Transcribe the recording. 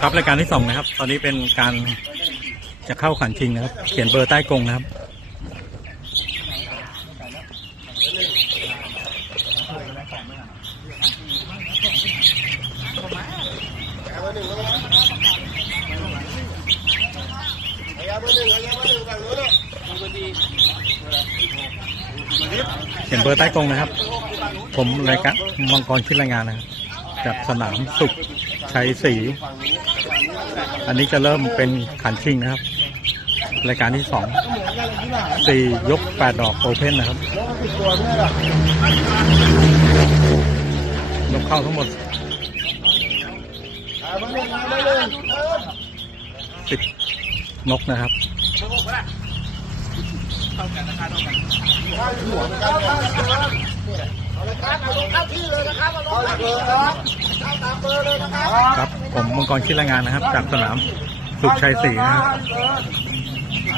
ครับรายการที่สองนะครับ ตอนนี้เป็นการจะเข้าขันชิงนะครับ เขียนเบอร์ใต้กรงนะครับเขียนเบอร์ใต้กรงนะครับ ผมรายการมังกรคิดรายงานนะครับจากสนามสุข ใชัยศรีอันนี้จะเริ่มเป็นขันชิงนะครับ รายการที่สองสี่ยกแปดดอกโอเพ่นนะครับยกเข้าทั้งหมดสิบนกนะครับ ครับผมมังกรคิดรายงานนะครับ จากสนามสุขชัยศรีนะครับ